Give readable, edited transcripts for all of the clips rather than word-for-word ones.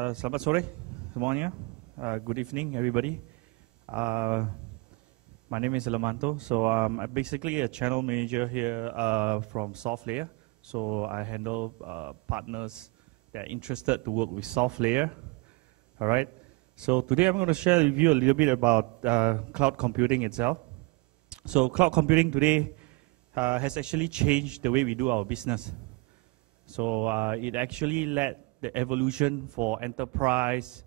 Selamat sore semuanya. Good evening, everybody. My name is Lemanto. So I'm basically a channel manager here from Softlayer. So I handle partners that are interested to work with Softlayer. All right. So today I'm going to share with you a little bit about cloud computing itself. So cloud computing today has actually changed the way we do our business. So it actually led the evolution for enterprise,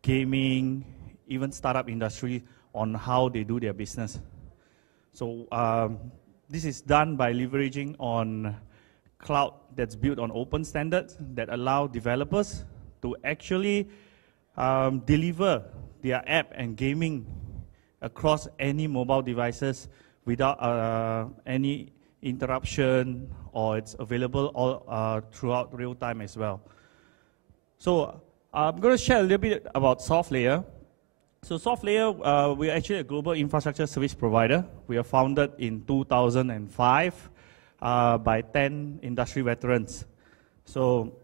gaming, even startup industry on how they do their business. So this is done by leveraging on cloud that's built on open standards that allow developers to actually deliver their app and gaming across any mobile devices without any interruption, or it's available all throughout real time as well. So I'm going to share a little bit about Softlayer. So Softlayer, we're actually a global infrastructure service provider. We are founded in 2005 by 10 industry veterans. So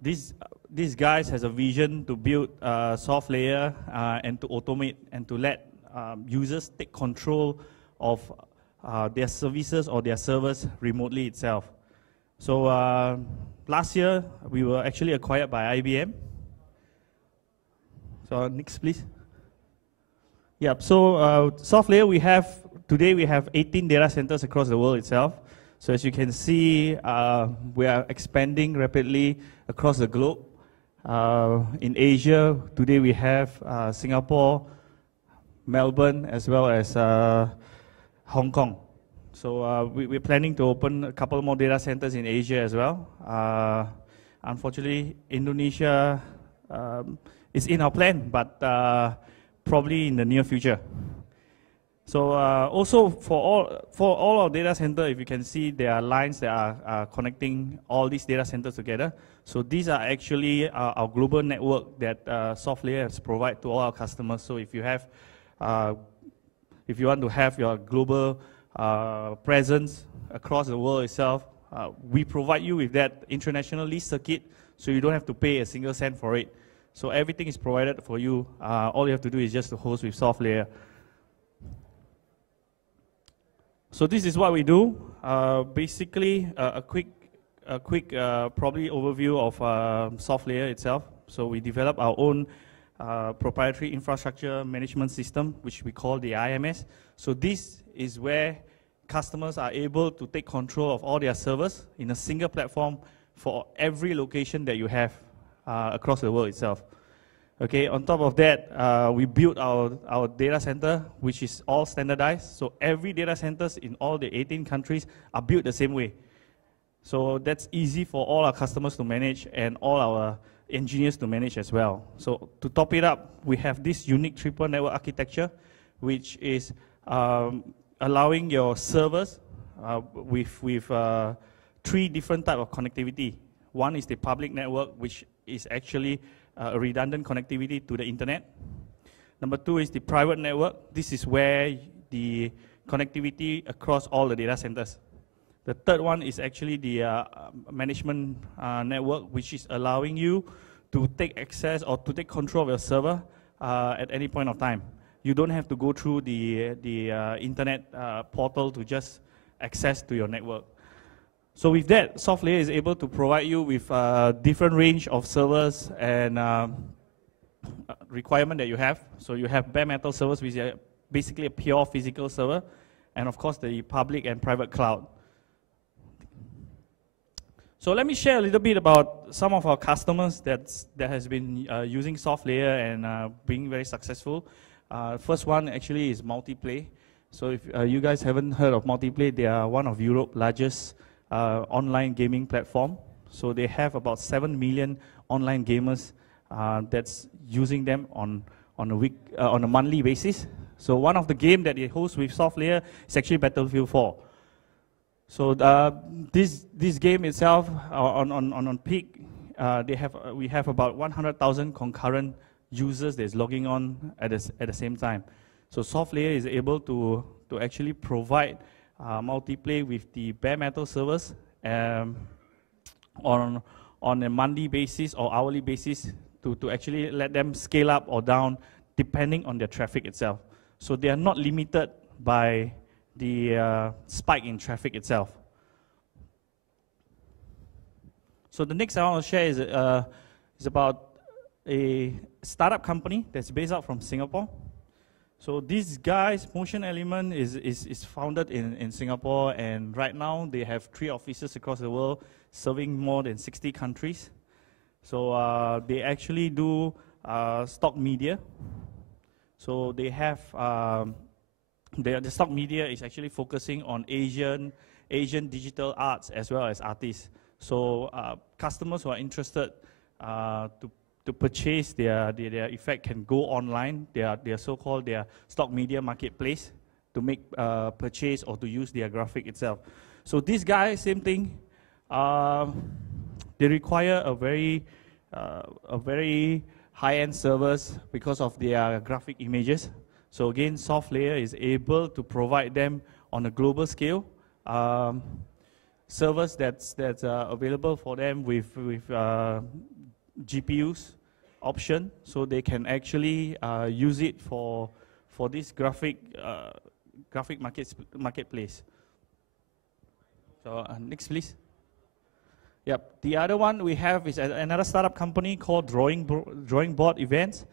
these guys has a vision to build Softlayer and to automate and to let users take control of their services or their servers remotely itself. So last year, we were actually acquired by IBM. So next, please. Yeah, so Softlayer, today we have 18 data centers across the world itself. So as you can see, we are expanding rapidly across the globe. In Asia, today we have Singapore, Melbourne, as well as Hong Kong. So we're planning to open a couple more data centers in Asia as well. Unfortunately, Indonesia is in our plan, but probably in the near future. So also for all our data center, if you can see, there are lines that are connecting all these data centers together. So these are actually our global network that Softlayer has provided to all our customers. So if you want to have your global presence across the world itself, we provide you with that international lease circuit, so you don't have to pay a single cent for it. So everything is provided for you. All you have to do is just to host with Softlayer. So this is what we do. Basically, a quick probably overview of Softlayer itself. So we develop our own proprietary infrastructure management system, which we call the IMS. So this is where customers are able to take control of all their servers in a single platform for every location that you have across the world itself. Okay, on top of that, we built our data center, which is all standardized. So every data centers in all the 18 countries are built the same way. So that's easy for all our customers to manage and all our engineers to manage as well. So to top it up, we have this unique triple network architecture, which is allowing your servers with three different types of connectivity. One is the public network, which is actually a redundant connectivity to the internet. Number two is the private network. This is where the connectivity across all the data centers. The third one is actually the management network, which is allowing you to take access or to take control of your server at any point of time. You don't have to go through the internet portal to just access to your network. So with that, Softlayer is able to provide you with different range of servers and requirement that you have. So you have bare metal servers, which are basically a pure physical server, and of course the public and private cloud. So let me share a little bit about some of our customers that has been using Softlayer and being very successful. First one actually is Multiplay. So if you guys haven't heard of Multiplay, they are one of Europe's largest online gaming platform. So they have about 7 million online gamers that's using them on a monthly basis. So one of the game that they host with Softlayer is actually Battlefield 4. So this game itself on peak, we have about 100,000 concurrent users that's logging on at the same time. So Softlayer is able to actually provide Multiplay with the bare metal servers on on a monthly basis or hourly basis to actually let them scale up or down depending on their traffic itself. So they are not limited by the spike in traffic itself. So the next I want to share is about a startup company that's based out from Singapore. So these guys, Motion Element, is founded in Singapore, and right now they have 3 offices across the world, serving more than 60 countries. So they actually do stock media. So they have the stock media is actually focusing on Asian digital arts as well as artists. So customers who are interested to purchase their effect can go online, their so-called their stock media marketplace, to make purchase or to use their graphic itself. So these guys, same thing. They require a very high-end servers because of their graphic images. So again, Softlayer is able to provide them on a global scale servers that's available for them with GPUs option, so they can actually use it for this graphic marketplace. So next, please. Yep. The other one we have is another startup company called Drawing Board Events.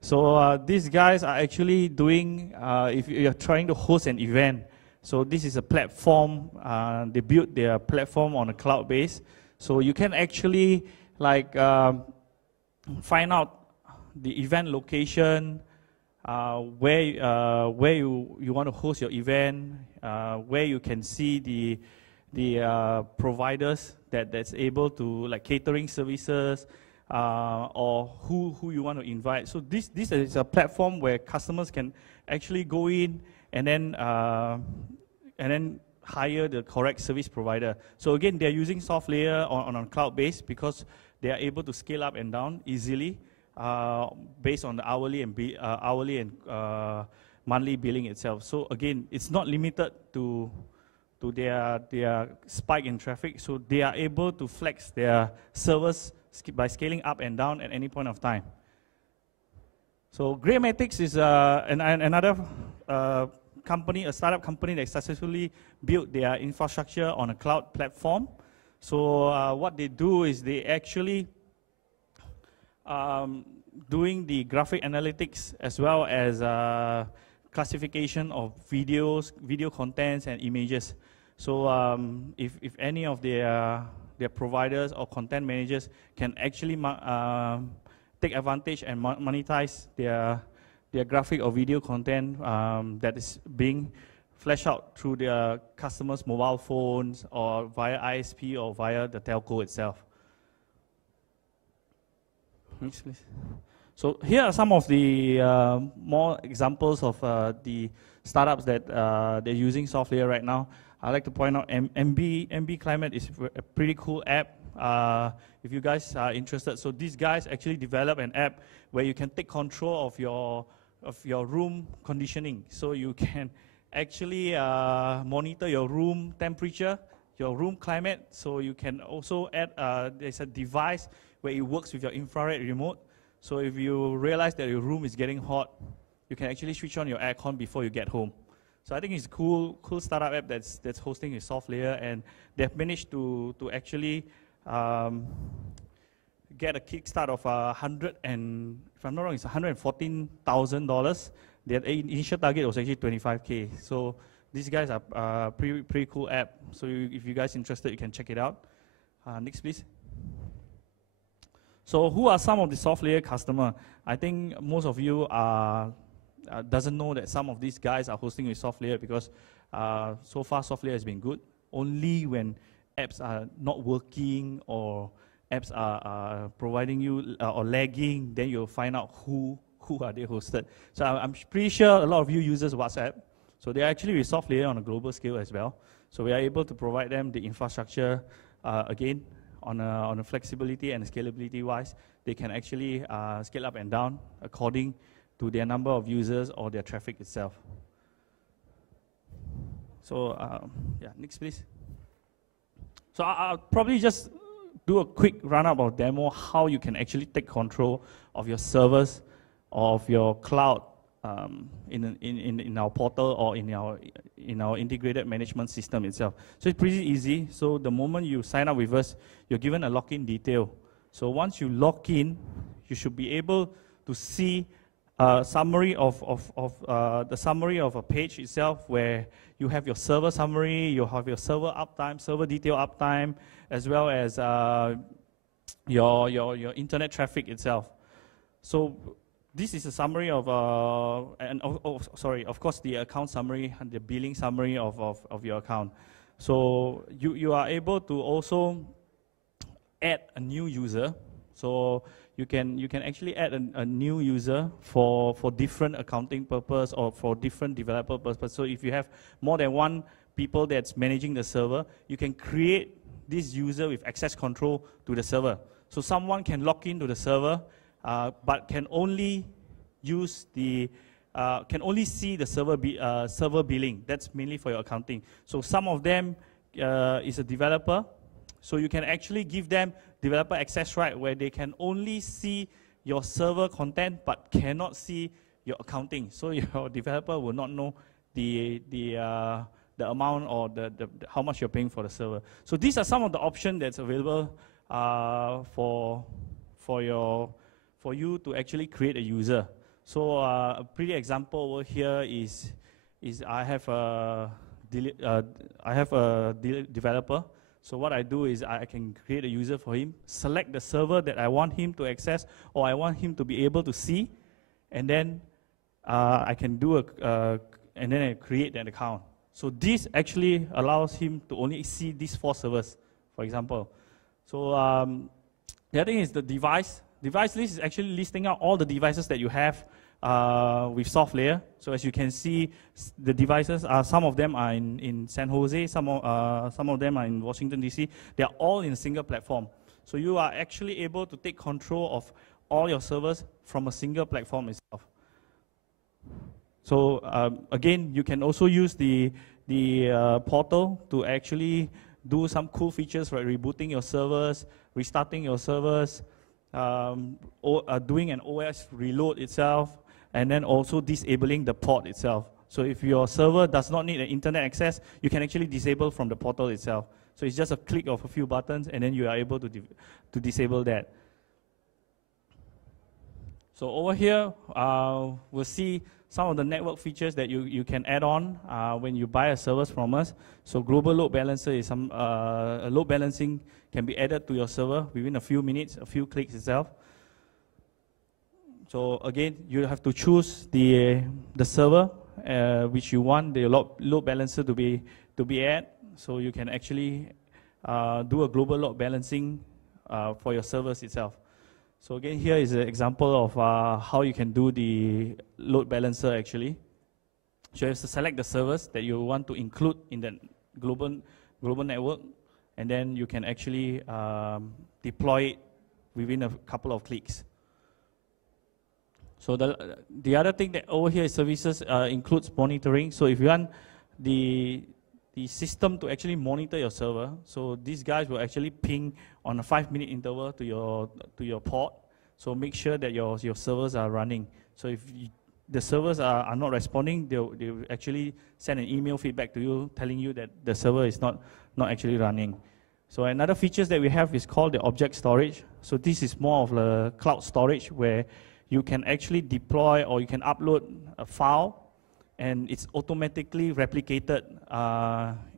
So these guys are actually doing, if you're trying to host an event, so this is a platform. They built their platform on a cloud base. So you can actually like find out the event location, where you want to host your event, where you can see the providers that's able to, like, catering services, or who you want to invite. So this is a platform where customers can actually go in and then hire the correct service provider. So again, they're using Softlayer on a cloud base because they are able to scale up and down easily based on the hourly and monthly billing itself. So again, it's not limited to their spike in traffic. So they are able to flex their servers by scaling up and down at any point of time. So Greymatics is another company, a startup company that successfully built their infrastructure on a cloud platform. So what they do is they actually doing the graphic analytics as well as classification of videos, video contents, and images. So if any of their providers or content managers can actually take advantage and monetize their graphic or video content that is being flashed out through their customers' mobile phones or via ISP or via the telco itself. Next, please. So here are some of the more examples of the startups that they're using Softlayer right now. I'd like to point out MB Climate is a pretty cool app. If you guys are interested, so these guys actually develop an app where you can take control of your room conditioning. So you can actually monitor your room temperature, your room climate. So you can also add, there's a device where it works with your infrared remote. So if you realize that your room is getting hot, you can actually switch on your aircon before you get home. So I think it's a cool startup app that's hosting a Softlayer, and they've managed to actually get a kickstart of if I'm not wrong, it's $114,000. Their initial target was actually 25K. So these guys are pretty cool app. So if you guys are interested, you can check it out. Next, please. So who are some of the Softlayer customers? I think most of you doesn't know that some of these guys are hosting with Softlayer because so far Softlayer has been good. Only when apps are not working or apps are providing you or lagging, then you'll find out who are they hosted. So I'm pretty sure a lot of you uses WhatsApp. So they're actually with Softlayer on a global scale as well. So we are able to provide them the infrastructure again on a flexibility and scalability wise. They can actually scale up and down according to their number of users or their traffic itself. So yeah, next please. So I'll probably just do a quick run-up of demo how you can actually take control of your servers, of your cloud in our portal or in our integrated management system itself. So it's pretty easy. So the moment you sign up with us, you're given a login detail. So once you log in, you should be able to see a summary of the summary of a page itself, where you have your server summary, you have your server uptime, server detail uptime, as well as your internet traffic itself. So this is a summary of, of course, the account summary and the billing summary of your account. So you are able to also add a new user. So you can actually add a new user for different accounting purpose or for different developer purpose. So if you have more than one people that's managing the server, you can create this user with access control to the server. So someone can log into the server, but can only use can only see the server billing. That's mainly for your accounting. So some of them is a developer. So you can actually give them developer access right, where they can only see your server content but cannot see your accounting. So your developer will not know the amount or how much you're paying for the server. So these are some of the options that's available for you to actually create a user. So a pretty example over here is I have a developer. So what I do is I can create a user for him, select the server that I want him to access or I want him to be able to see, and then I can do and then I create an account. So this actually allows him to only see these 4 servers, for example. So the other thing is the device. Device list is actually listing out all the devices that you have with Softlayer. So as you can see, the devices some of them are in San Jose, some of them are in Washington DC. They are all in a single platform. So you are actually able to take control of all your servers from a single platform itself. So again, you can also use the portal to actually do some cool features like rebooting your servers, restarting your servers, doing an OS reload itself, and then also disabling the port itself. So if your server does not need an internet access, you can actually disable from the portal itself. So it's just a click of a few buttons, and then you are able to disable that. So over here, we'll see some of the network features that you can add on when you buy a service from us. So global load balancer is load balancing can be added to your server within a few minutes, a few clicks itself. So again, you have to choose the server which you want the load balancer to be at. So you can actually do a global load balancing for your servers itself. So again, here is an example of how you can do the load balancer actually. So you have to select the servers that you want to include in the global network, and then you can actually deploy it within a couple of clicks. So the other thing that over here is services includes monitoring. So if you want the system to actually monitor your server, so these guys will actually ping on a 5-minute interval to your port. So make sure that your servers are running. So if the servers are not responding, they'll actually send an email feedback to you telling you that the server is not actually running. So another features that we have is called the object storage. So this is more of a cloud storage where you can actually deploy or you can upload a file, and it's automatically replicated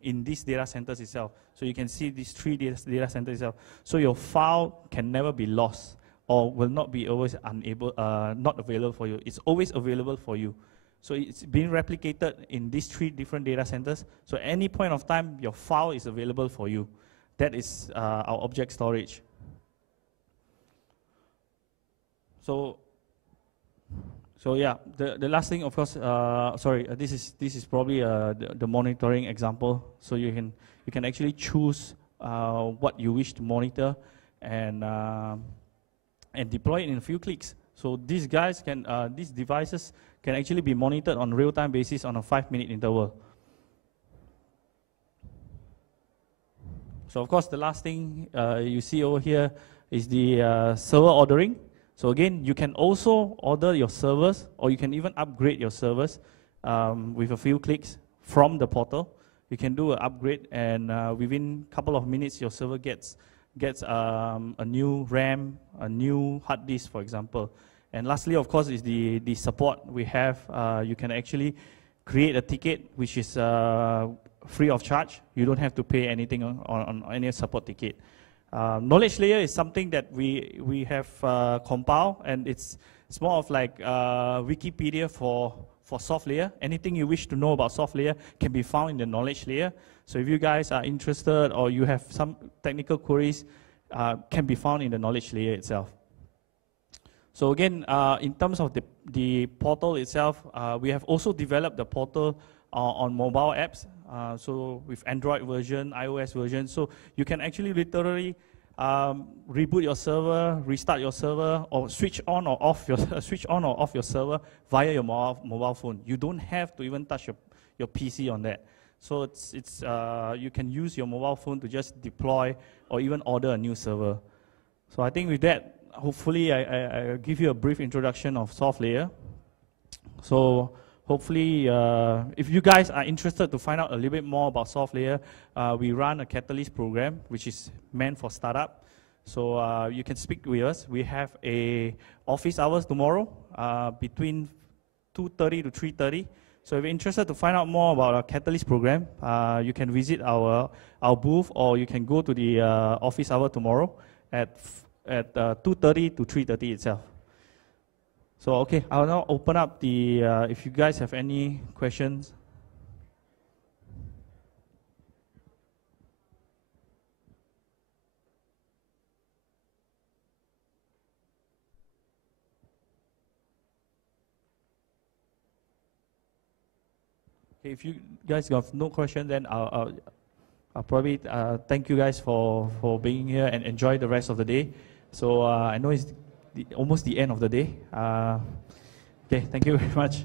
in these data centers itself. So you can see these 3 data centers itself. So your file can never be lost or will not be always not available for you. It's always available for you. So it's being replicated in these 3 different data centers. So at any point of time, your file is available for you. That is our object storage. So yeah, the last thing, of course, this is probably the monitoring example. So you can actually choose what you wish to monitor and deploy it in a few clicks. So these devices can actually be monitored on real-time basis on a 5-minute interval. So of course, the last thing you see over here is the server ordering. So again, you can also order your servers, or you can even upgrade your servers with a few clicks from the portal. You can do an upgrade, and within a couple of minutes, your server gets a new RAM, a new hard disk, for example. And lastly, of course, is the support we have. You can actually create a ticket which is free of charge. You don't have to pay anything on any support ticket. Knowledge layer is something that we have compiled, and it's more of like Wikipedia for Softlayer. Anything you wish to know about Softlayer can be found in the knowledge layer. So if you guys are interested or you have some technical queries, can be found in the knowledge layer itself. So again, in terms of the portal itself, we have also developed the portal on mobile apps. So with Android version, iOS version, so you can actually literally reboot your server, restart your server, or switch on or off your server via your mobile phone. You don't have to even touch your PC on that. So you can use your mobile phone to just deploy or even order a new server. So I think with that, hopefully I give you a brief introduction of Softlayer. So hopefully, if you guys are interested to find out a little bit more about Softlayer, we run a Catalyst program, which is meant for startup. So you can speak with us. We have a office hours tomorrow between 2:30 to 3:30. So if you're interested to find out more about our Catalyst program, you can visit our booth, or you can go to the office hour tomorrow at 2:30 to 3:30 itself. So okay, I'll now open up the, if you guys have any questions. Okay, if you guys have no question, then I'll probably thank you guys for being here and enjoy the rest of the day. So I know it's almost the end of the day. Okay, thank you very much.